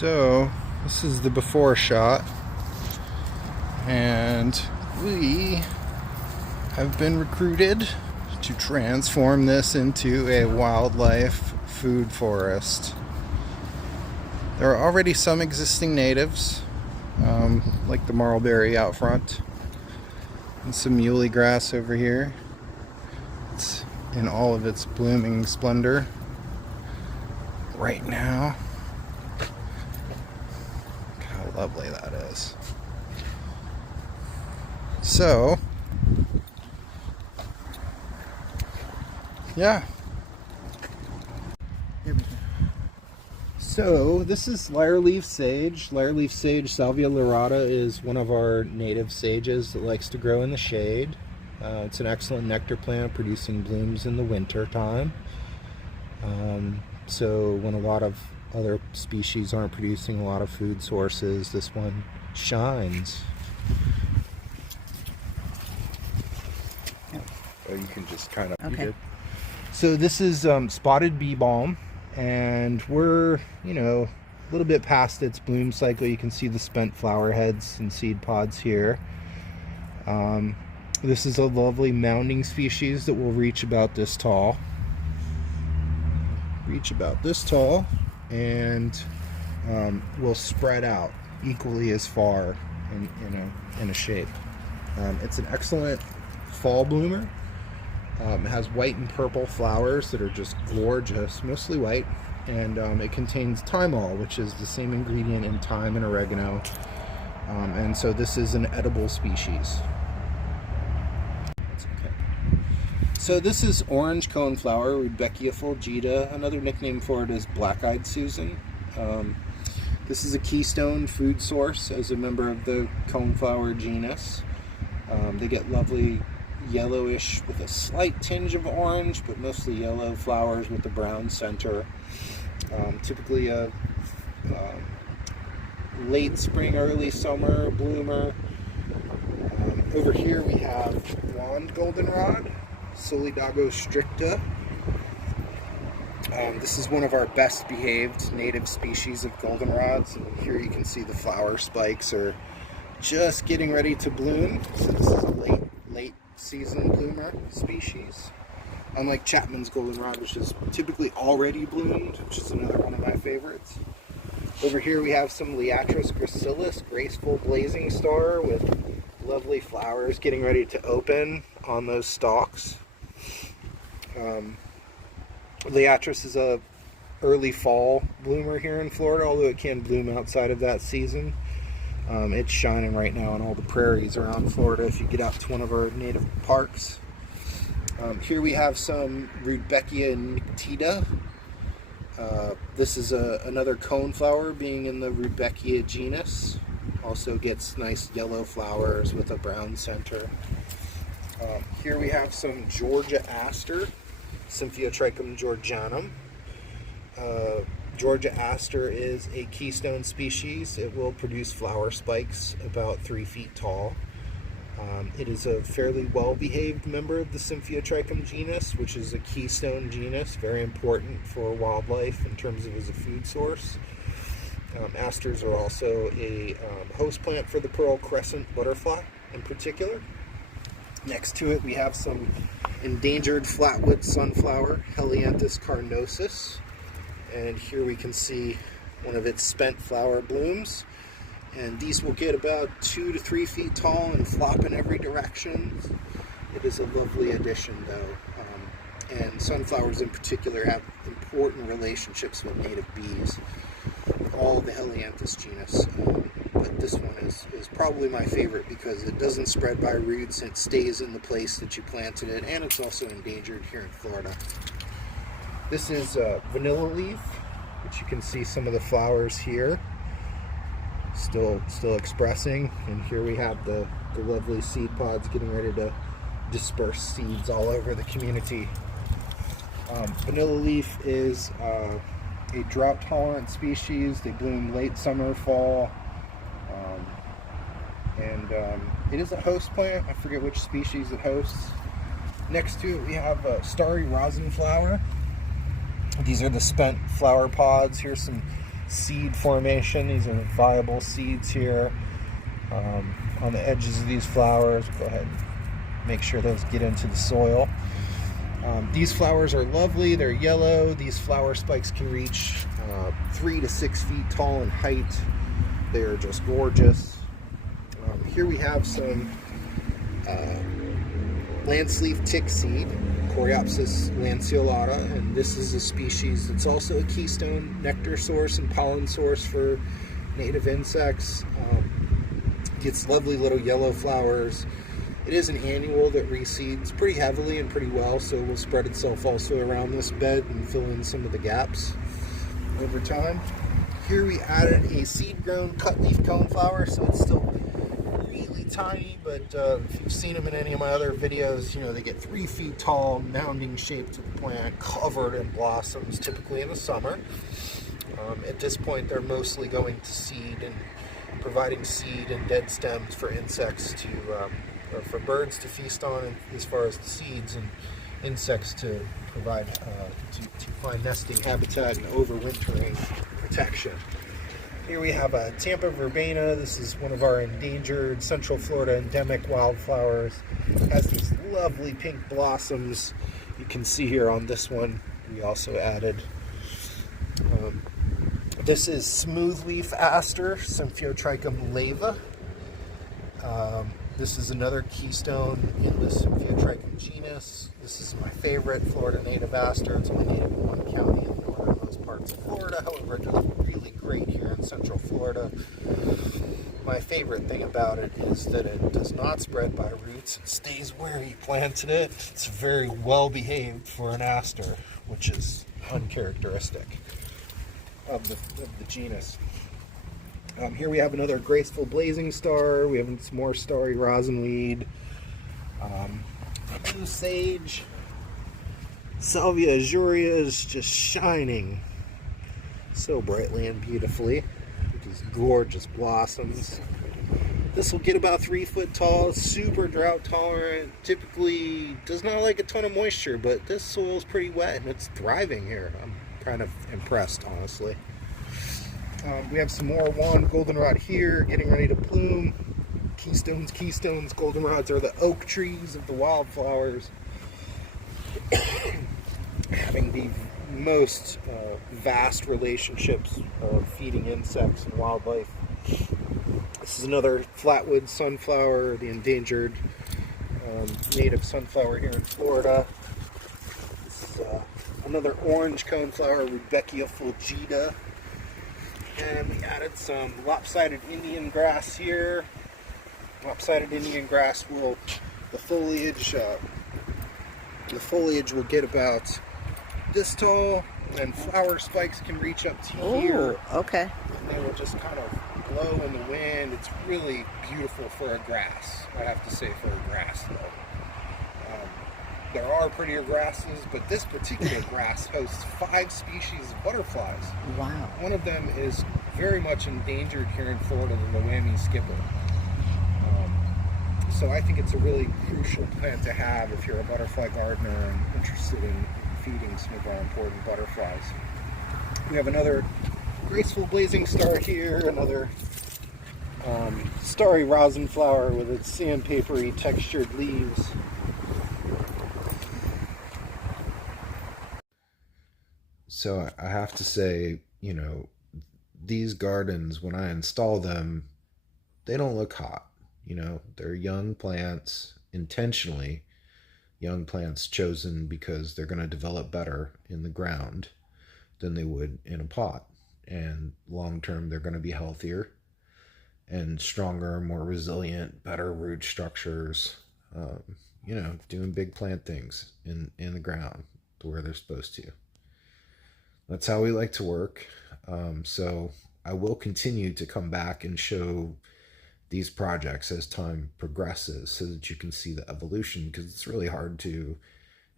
So this is the before shot, and we have been recruited to transform this into a wildlife food forest. There are already some existing natives, like the marlberry out front, and some muley grass over here. It's in all of its blooming splendor right now. Look how lovely that is. So, yeah. So this is lyre-leaf sage. Lyre-leaf sage, Salvia lyrata, is one of our native sages that likes to grow in the shade. It's an excellent nectar plant, producing blooms in the winter time. So when a lot of other species aren't producing a lot of food sources, this one shines. Oh, you can just kind of... Okay. So this is spotted bee balm, and we're, a little bit past its bloom cycle. You can see the spent flower heads and seed pods here. This is a lovely mounding species that will reach about this tall. And will spread out equally as far in a shape. It's an excellent fall bloomer. It has white and purple flowers that are just gorgeous, mostly white, and it contains thymol, which is the same ingredient in thyme and oregano, and so this is an edible species. So this is orange coneflower, Rudbeckia fulgida. Another nickname for it is black-eyed Susan. This is a keystone food source as a member of the coneflower genus. They get lovely yellowish with a slight tinge of orange, but mostly yellow flowers with a brown center. Typically a late spring, early summer bloomer. Over here we have wand goldenrod, Solidago stricta. This is one of our best behaved native species of goldenrods, and here you can see the flower spikes are just getting ready to bloom. So this is a late season bloomer species, unlike Chapman's goldenrod, which is typically already bloomed, which is another one of my favorites. Over here we have some Liatris gracilis, graceful blazing star, with lovely flowers getting ready to open on those stalks. Liatris is a early fall bloomer here in Florida, although it can bloom outside of that season. It's shining right now on all the prairies around Florida if you get out to one of our native parks. Here we have some Rudbeckia nictita. This is another coneflower, being in the Rudbeckia genus. Also gets nice yellow flowers with a brown center. Here we have some Georgia aster, Symphyotrichum georgianum. Georgia aster is a keystone species. It will produce flower spikes about 3 feet tall. It is a fairly well-behaved member of the Symphyotrichum genus, which is a keystone genus, very important for wildlife in terms of as a food source. Asters are also a host plant for the pearl crescent butterfly in particular. Next to it we have some endangered flatwood sunflower, Helianthus carnosus. And here we can see one of its spent flower blooms. And these will get about 2 to 3 feet tall and flop in every direction. It is a lovely addition, though. And sunflowers in particular have important relationships with native bees, all the Helianthus genus. But this one is probably my favorite because it doesn't spread by roots, it stays in the place that you planted it, and it's also endangered here in Florida. This is vanilla leaf, which you can see some of the flowers here, still expressing. And here we have the lovely seed pods getting ready to disperse seeds all over the community. Vanilla leaf is a drought-tolerant species. They bloom late summer, fall, and it is a host plant. I forget which species it hosts. Next to it we have a starry rosin flower. These are the spent flower pods. Here's some seed formation. These are viable seeds here on the edges of these flowers. We'll go ahead and make sure those get into the soil. These flowers are lovely. They're yellow. These flower spikes can reach 3 to 6 feet tall in height. They are just gorgeous. Here we have some lanceleaf tick seed, Coreopsis lanceolata, and this is a species that's also a keystone nectar source and pollen source for native insects. Gets lovely little yellow flowers. It is an annual that reseeds pretty heavily and pretty well, so it will spread itself also around this bed and fill in some of the gaps over time. Here we added a seed-grown cut-leaf coneflower, so it's still really tiny, but if you've seen them in any of my other videos, you know, they get 3 feet tall, mounding shape to the plant, covered in blossoms, typically in the summer. At this point, they're mostly going to seed and providing seed and dead stems for insects to, or for birds to feast on, as far as the seeds, and insects to provide, to find nesting habitat and overwintering protection. Here we have a Tampa verbena. This is one of our endangered Central Florida endemic wildflowers. It has these lovely pink blossoms. You can see here on this one, we also added this is smoothleaf aster, Symphyotrichum leva. This is another keystone in the Symphyotrichum genus. This is my favorite Florida native aster. It's only native in one county in the northernmost parts of Florida. However, it does really great here in Central Florida. My favorite thing about it is that it does not spread by roots. It stays where you planted it. It's very well behaved for an aster, which is uncharacteristic of the genus. Here we have another graceful blazing star. We have some more starry rosinweed. Blue sage. Salvia azurea is just shining so brightly and beautifully with these gorgeous blossoms. This will get about 3 foot tall, super drought tolerant, typically does not like a ton of moisture, but this soil is pretty wet and it's thriving here. I'm kind of impressed, honestly. We have some more wand goldenrod here, getting ready to bloom. Keystones, goldenrods are the oak trees of the wildflowers. Having the most vast relationships of feeding insects and wildlife. This is another flatwood sunflower, the endangered native sunflower here in Florida. This is another orange coneflower, Rudbeckia fulgida. And we added some lopsided Indian grass here. Lopsided Indian grass will, the foliage will get about this tall, and flower spikes can reach up to here. Okay. And they will just kind of blow in the wind. It's really beautiful for a grass, I have to say, for a grass though. There are prettier grasses, but this particular grass hosts 5 species of butterflies. Wow. One of them is very much endangered here in Florida, the Loami skipper. So I think it's a really crucial plant to have if you're a butterfly gardener and interested in feeding some of our important butterflies. We have another graceful blazing star here, another starry rosin flower with its sandpapery textured leaves. So I have to say, you know, these gardens, when I install them, they don't look hot. You know, they're young plants, intentionally young plants chosen because they're going to develop better in the ground than they would in a pot. And long term, they're going to be healthier and stronger, more resilient, better root structures, you know, doing big plant things in the ground where they're supposed to. That's how we like to work. So I will continue to come back and show these projects as time progresses so that you can see the evolution, because it's really hard to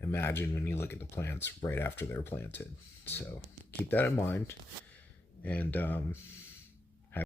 imagine when you look at the plants right after they're planted. So keep that in mind. And